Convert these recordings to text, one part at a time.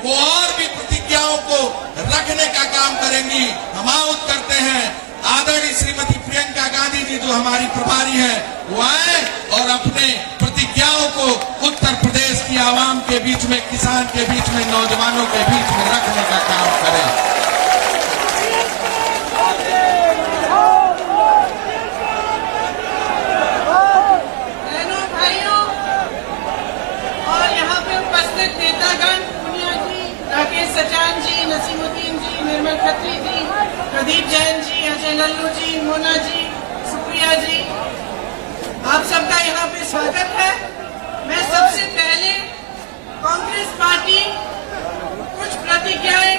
वो और भी प्रतिज्ञाओं को रखने का काम करेंगी। हम आउट करते हैं आदरणीय श्रीमती प्रियंका गांधी जी जो हमारी प्रभारी है, वो आए और अपने प्रतिज्ञाओं को उत्तर प्रदेश की आवाम के बीच में, किसान के बीच में, नौजवानों के बीच में रखने का काम करें। नेतागण, पूनिया जी, राकेश सचान जी, नसीमुद्दीन जी, निर्मल खत्री जी, प्रदीप जैन जी, अजय लल्लू जी, मोना जी, सुप्रिया जी, आप सबका यहाँ पे स्वागत है। मैं सबसे पहले कांग्रेस पार्टी कुछ प्रतिज्ञाएं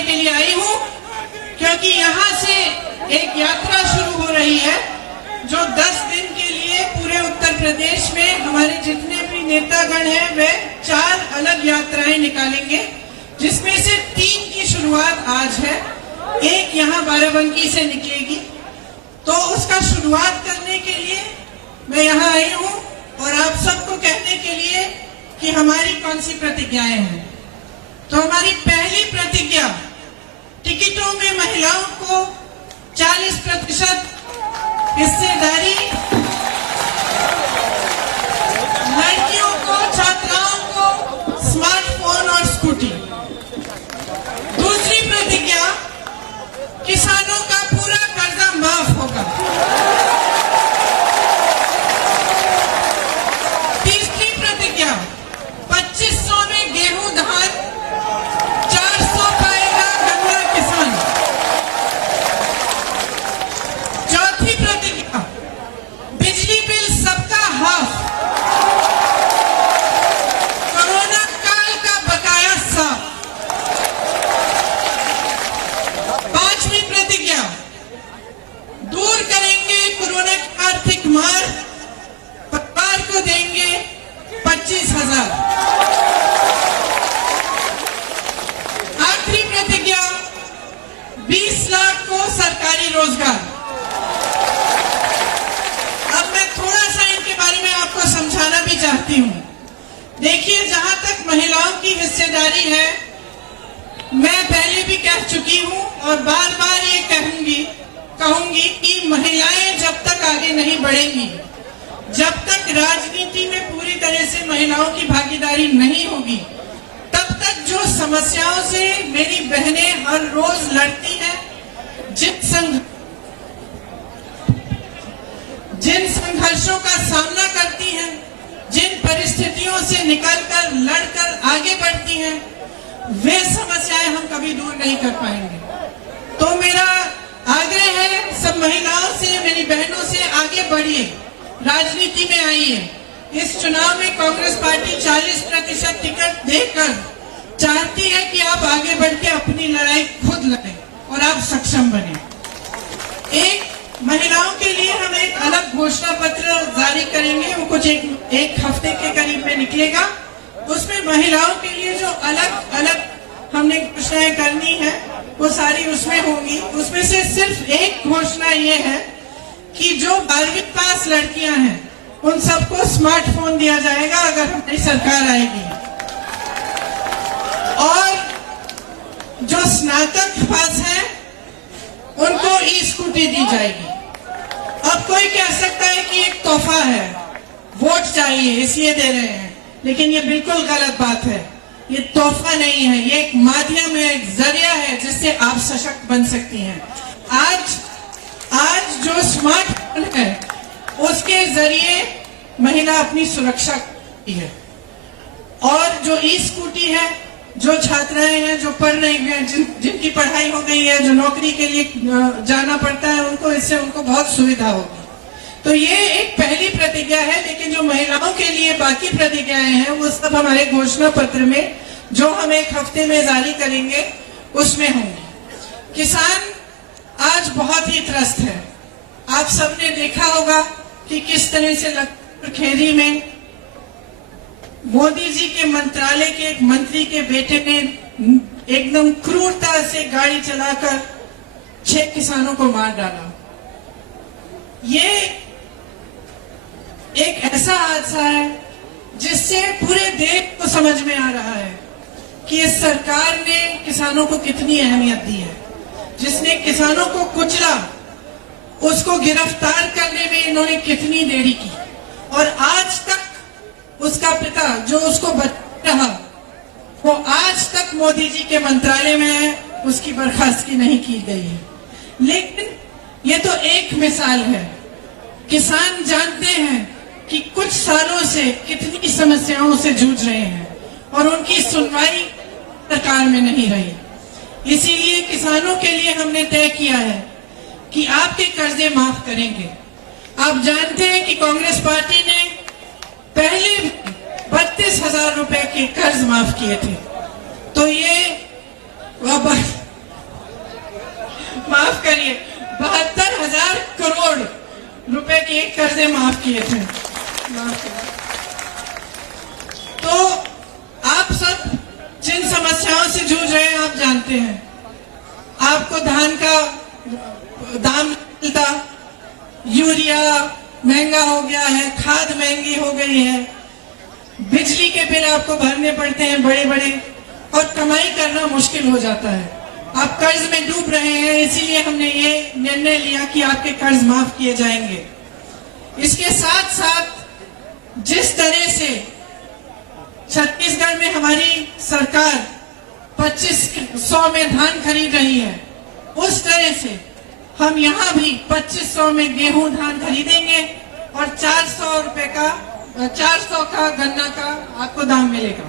के लिए आई हूं, क्योंकि यहां से एक यात्रा शुरू हो रही है जो 10 दिन के लिए पूरे उत्तर प्रदेश में हमारे जितने भी नेतागण हैं वे 4 अलग यात्राएं निकालेंगे, जिसमें से 3 की शुरुआत आज है। एक यहां बाराबंकी से निकलेगी, तो उसका शुरुआत करने के लिए मैं यहां आई हूं और आप सबको कहने के लिए कि हमारी कौन सी प्रतिज्ञाएं हैं। तो हमारी पहली प्रतिज्ञा, टिकटों में महिलाओं को 40% हिस्सेदारी, लड़कियों को, छात्राओं को स्मार्टफोन और स्कूटी। दूसरी प्रतिज्ञा, किसानों का पूरा कर्जा माफ होगा। तीसरी प्रतिज्ञा, 2500 में गेहूं, धान, 400 पाएगा गन्ना किसान। चौथी प्रतिज्ञा, बिजली बिल सबका हाफ, कोरोना काल का बकाया साफ। पांचवी प्रतिज्ञा, दूर करेंगे कोरोना की आर्थिक मार, परिवार को देंगे 25,000। आखिरी प्रतिज्ञा, 20 लाख को सरकारी रोजगार। अब मैं थोड़ा सा इनके बारे में आपको समझाना भी चाहती हूँ। देखिए, जहां तक महिलाओं की हिस्सेदारी है, मैं पहले भी कह चुकी हूँ और बार बार ये कहूंगी कि महिलाएं जब तक आगे नहीं बढ़ेंगी, जब तक राजनीति में पूरी तरह से महिलाओं की भागीदारी नहीं होगी, तब तक जो समस्याओं से मेरी बहनें हर रोज लड़ती हैं, जिन संघर्षों का सामना करती हैं, जिन परिस्थितियों से निकलकर लड़कर आगे बढ़ती हैं, वे समस्याएं हम कभी दूर नहीं कर पाएंगे। तो मेरा आग्रह है सब महिलाओं से, मेरी बहनों से, आगे बढ़िए, राजनीति में आइए। इस चुनाव में कांग्रेस पार्टी 40% टिकट देकर चाहती है कि आप आगे बढ़ के अपनी लड़ाई खुद लड़ें और आप सक्षम बने। एक महिलाओं के लिए हम एक अलग घोषणा पत्र जारी करेंगे, वो कुछ एक हफ्ते के करीब में निकलेगा। उसमें महिलाओं के लिए जो अलग अलग हमने घोषणाएं करनी है वो सारी उसमें होंगी। उसमें से सिर्फ एक घोषणा ये है कि जो 12वीं पास लड़कियां हैं उन सबको स्मार्टफोन दिया जाएगा अगर हमारी सरकार आएगी, और जो स्नातक पास हैं उनको ई स्कूटी दी जाएगी। अब कोई कह सकता है कि एक तोहफा है, वोट चाहिए इसलिए दे रहे हैं, लेकिन ये बिल्कुल गलत बात है। ये तोहफा नहीं है, ये एक माध्यम है, एक जरिया है जिससे आप सशक्त बन सकती हैं। आज जो स्मार्टफोन है उसके जरिए महिला अपनी सुरक्षा करती है, और जो ई स्कूटी है, जो छात्राएं हैं जो पढ़ रही हैं, जिनकी पढ़ाई हो गई है, जो नौकरी के लिए जाना पड़ता है, उनको इससे उनको बहुत सुविधा होगी। तो ये एक पहली प्रतिज्ञा है, लेकिन जो महिलाओं के लिए बाकी प्रतिज्ञाएं हैं वो सब हमारे घोषणा पत्र में, जो हम एक हफ्ते में जारी करेंगे, उसमें होंगी। किसान आज बहुत ही त्रस्त है। आप सबने देखा होगा कि किस तरह से लखनऊ खेरी में मोदी जी के मंत्रालय के एक मंत्री के बेटे ने एकदम क्रूरता से गाड़ी चलाकर 6 किसानों को मार डाला। ये एक ऐसा हादसा है जिससे पूरे देश को समझ में आ रहा है कि इस सरकार ने किसानों को कितनी अहमियत दी है। जिसने किसानों को कुचला, उसको गिरफ्तार करने में इन्होंने कितनी देरी की, और आज तक उसका पिता जो उसको बचा रहा, वो आज तक मोदी जी के मंत्रालय में है, उसकी बर्खास्तगी नहीं की गई है। लेकिन ये तो एक मिसाल है। किसान जानते हैं कि कुछ सालों से कितनी समस्याओं से जूझ रहे हैं और उनकी सुनवाई सरकार में नहीं रही। इसीलिए किसानों के लिए हमने तय किया है कि आपके कर्जे माफ करेंगे। आप जानते हैं कि कांग्रेस पार्टी ने पहले 32,000 रुपए के कर्ज माफ किए थे, तो ये माफ करिए 72,000 करोड़ रुपए के कर्जे माफ किए थे। तो आप सब जिन समस्याओं से जूझ रहे हैं, आप जानते हैं। आपको धान का दाम मिलता, यूरिया महंगा हो गया है, खाद महंगी हो गई है, बिजली के बिल आपको भरने पड़ते हैं बड़े बड़े, और कमाई करना मुश्किल हो जाता है। आप कर्ज में डूब रहे हैं, इसीलिए हमने ये निर्णय लिया कि आपके कर्ज माफ किए जाएंगे। इसके साथ साथ जिस तरह से छत्तीसगढ़ में हमारी सरकार 2500 में धान खरीद रही है, उस तरह से हम यहाँ भी 2500 में गेहूं धान खरीदेंगे और 400 का गन्ना का आपको दाम मिलेगा।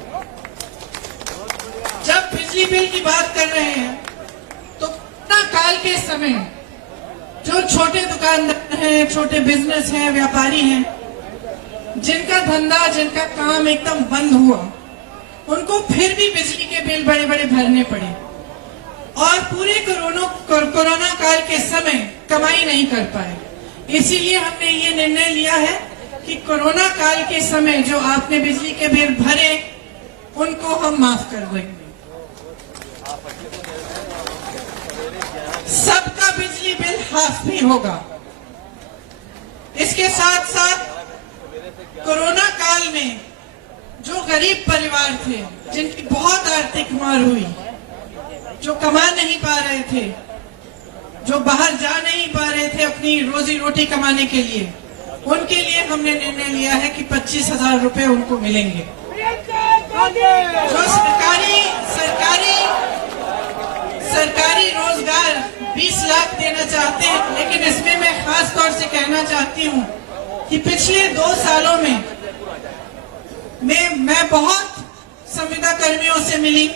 जब बिजली बिल की बात कर रहे हैं तो कोरोना काल के समय जो छोटे दुकानदार हैं, छोटे बिजनेस हैं, व्यापारी हैं, जिनका धंधा, जिनका काम एकदम बंद हुआ, उनको फिर भी बिजली के बिल बड़े बड़े भरने पड़े और पूरे कोरोना काल के समय कमाई नहीं कर पाए। इसीलिए हमने ये निर्णय लिया है कि कोरोना काल के समय जो आपने बिजली के बिल भरे, उनको हम माफ कर देंगे। सबका बिजली बिल हाफ भी होगा। इसके साथ साथ कोरोना काल में जो गरीब परिवार थे, जिनकी बहुत आर्थिक मार हुई, जो कमा नहीं पा रहे थे, जो बाहर जा नहीं पा रहे थे अपनी रोजी रोटी कमाने के लिए, उनके लिए हमने निर्णय लिया है कि 25,000 रुपए उनको मिलेंगे। जो सरकारी रोजगार 20 लाख देना चाहते हैं, लेकिन इसमें मैं खास तौर से कहना चाहती हूँ कि पिछले 2 सालों में मैं बहुत संविदा कर्मियों से मिली,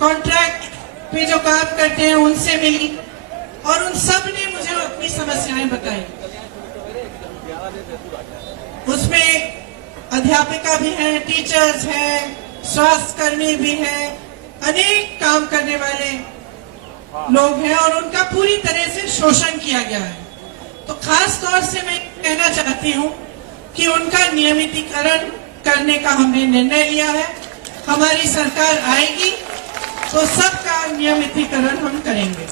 कॉन्ट्रैक्ट पे जो काम करते हैं उनसे मिली, और उन सब ने मुझे अपनी समस्याएं बताई। उसमें अध्यापिका भी हैं, टीचर्स हैं, स्वास्थ्य कर्मी भी हैं, अनेक काम करने वाले लोग हैं, और उनका पूरी तरह से शोषण किया गया है। तो खास तौर से मैं कहना चाहती हूँ कि उनका नियमितीकरण करने का हमने निर्णय लिया है। हमारी सरकार आएगी तो सबका नियमितीकरण हम करेंगे।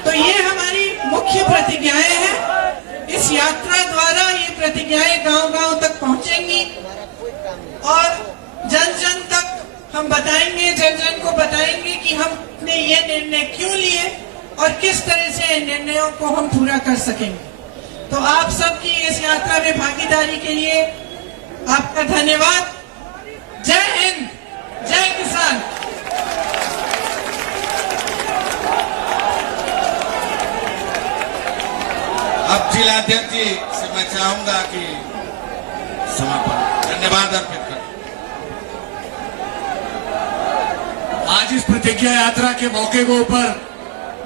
तो ये हमारी मुख्य प्रतिज्ञाएं हैं। इस यात्रा द्वारा ये प्रतिज्ञाएं गांव-गांव तक पहुंचेंगी और जन जन तक हम बताएंगे, जन जन को बताएंगे कि हमने ये निर्णय क्यों लिए और किस तरह से इन निर्णयों को हम पूरा कर सकेंगे। तो आप सबकी इस यात्रा में भागीदारी के लिए आपका धन्यवाद। जय हिंद, जय किसान। अब जिलाध्यक्ष जी से मैं चाहूंगा कि समापन धन्यवाद अर्पित करें। आज इस प्रतिज्ञा यात्रा के मौके के ऊपर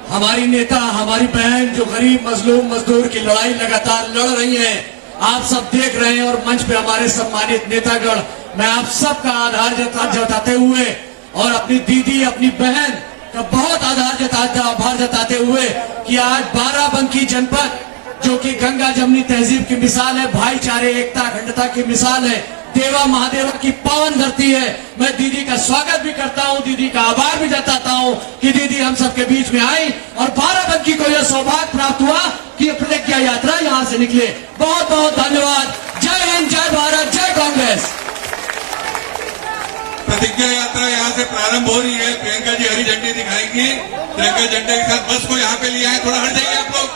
हमारी नेता, हमारी बहन जो गरीब मजलूम मजदूर की लड़ाई लगातार लड़ रही हैं, आप सब देख रहे हैं, और मंच पे हमारे सम्मानित नेतागण, मैं आप सबका आभार जताते हुए और अपनी दीदी, अपनी बहन का बहुत आभार जताते हुए कि आज बाराबंकी जनपद जो कि गंगा जमुनी तहजीब की मिसाल है, भाईचारे, एकता, अखंडता की मिसाल है, देवा महादेवा की पावन धरती है। मैं दीदी का स्वागत भी करता हूं, दीदी का आभार भी जताता हूं कि दीदी हम सबके बीच में आई और बाराबंकी को यह सौभाग्य प्राप्त हुआ कि प्रतिज्ञा यात्रा यहां से निकले। बहुत बहुत धन्यवाद। जय हिंद, जय भारत, जय कांग्रेस। प्रतिज्ञा यात्रा यहाँ से प्रारंभ हो रही है। प्रियंका जी हरी झंडी दिखाएंगी। प्रियंका झंडे के साथ बस को यहाँ पे लिया है, थोड़ा हट जाइए आप लोग।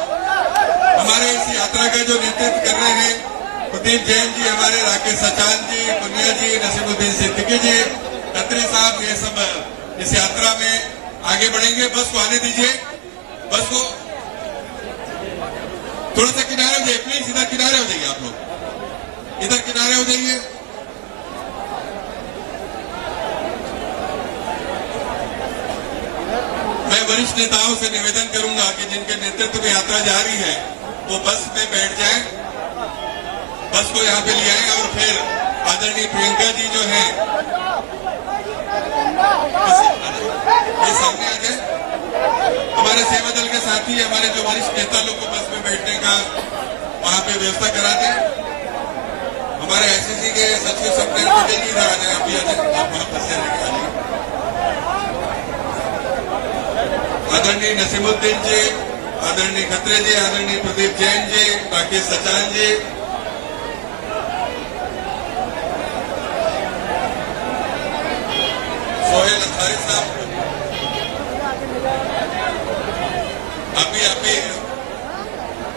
हमारे इस यात्रा का जो नेतृत्व कर रहे हैं प्रदीप जैन जी, हमारे राकेश सचान जी, पुनिया जी, नसीमुद्दीन सिद्दीकी जी, खत्री साहब, ये सब इस यात्रा में आगे बढ़ेंगे। बस को आने दीजिए, बस को थोड़ा सा किनारे हो जाइए प्लीज, इधर किनारे हो जाइए आप लोग, इधर किनारे हो जाइए। मैं वरिष्ठ नेताओं से निवेदन करूंगा कि जिनके नेतृत्व में यात्रा जा रही है वो बस में बैठ जाएं, बस को यहाँ पे ले आए और फिर आदरणीय प्रियंका जी जो है ये सामने आ जाए। हमारे सेवा दल के साथी, हमारे जो वरिष्ठ नेता लोग को बस में बैठने का वहां पे व्यवस्था करा दें। हमारे आईसीसी के सचिव सत्येंद्र पटेल जी इधर आ जाए, आप भी आ जाए, आप वहां बस से लेके आ जाइए। आदरणीय नसीमुद्दीन जी, आदरणीय खत्री जी, आदरणीय प्रदीप जैन जी, राकेश सचान जी, सोहेल अंसारी साहब, अभी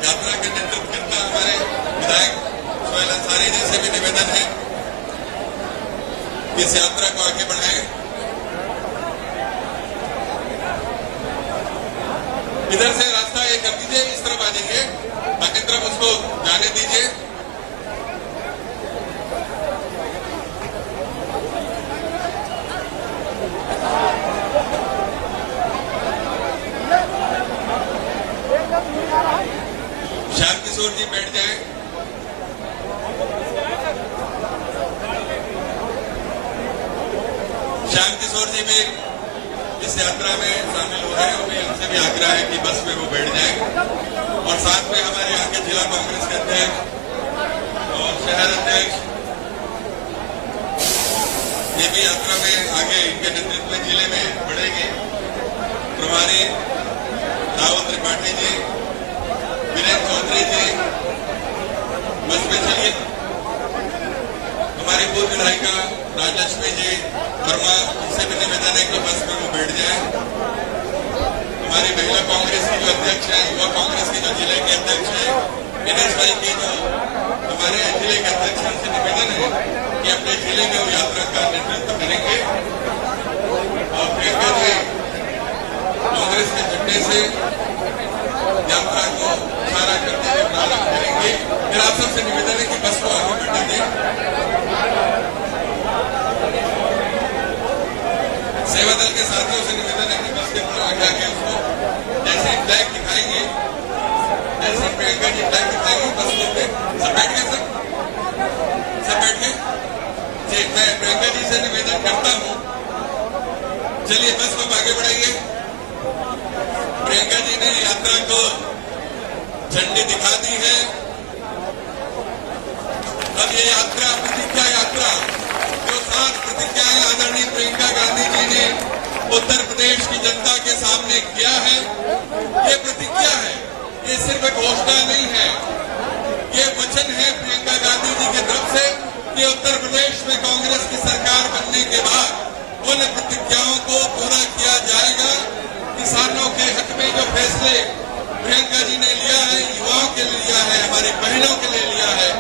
यात्रा के नेतृत्व करता हमारे विधायक सोहेल अंसारी जी से भी निवेदन है कि इस यात्रा को आगे बढ़ाएं। इधर से रास्ता ये कर दीजिए, इस तरफ आ जाइए, बाकी तरफ उसको जाने दीजिए। श्याम किशोर जी बैठ जाएं। श्याम किशोर जी भी इस यात्रा में शामिल हो रहे हैं, और उनसे भी आग्रह है कि बस में वो बैठ जाएं। और साथ में हमारे यहाँ के जिला कांग्रेस के अध्यक्ष और शहर अध्यक्ष ये भी यात्रा में आगे इनके नेतृत्व में जिले में बढ़ेंगे। प्रभारी रावत त्रिपाठी जी, वीरेंद्र चौधरी जी, बस में चलिए। हमारी पूर्व विधायिका राजलक्ष्मी जी वर्मा, उनसे भी निवेदन है कि बस में वो बैठ जाए। हमारी महिला कांग्रेस की जो अध्यक्ष है, युवा कांग्रेस की जो जिले के अध्यक्ष है, दिनेश भाई के जो हमारे जिले के अध्यक्ष हैं, उनसे निवेदन है कि अपने जिले में वो यात्रा का नेतृत्व करेंगे। और प्रियंका जी कांग्रेस के झंडे से यात्रा को इशारा करते हुए प्रारंभ करेंगे। फिर आप सबसे निवेदन है कि बस को आगे बढ़ने दें। सेवा दल के साथियों से निवेदन है कि बस के ऊपर आगे आके उसको जैसे फ्लैग दिखाएंगे, जैसे प्रियंका जी फ्लैग दिखाएंगे, बस को पे सब बैठ गए, सब बैठ गए जी। मैं प्रियंका जी से निवेदन करता हूं, चलिए बस को आगे बढ़ाइए। प्रियंका जी ने यात्रा को झंडी दिखा दी है। अब ये यात्रा प्रतिज्ञा यात्रा जो 7 प्रतिज्ञाएं आदरणीय प्रियंका गांधी जी ने उत्तर प्रदेश की जनता के सामने किया है, ये प्रतिज्ञा है, ये सिर्फ एक घोषणा नहीं है, ये वचन है प्रियंका गांधी जी की तरफ से कि उत्तर प्रदेश में कांग्रेस की सरकार बनने के बाद उन प्रतिज्ञाओं को पूरा किया जाएगा। किसानों के हक में जो फैसले प्रियंका जी ने लिया है, युवाओं के लिए लिया है, हमारी बहनों के लिए लिया है।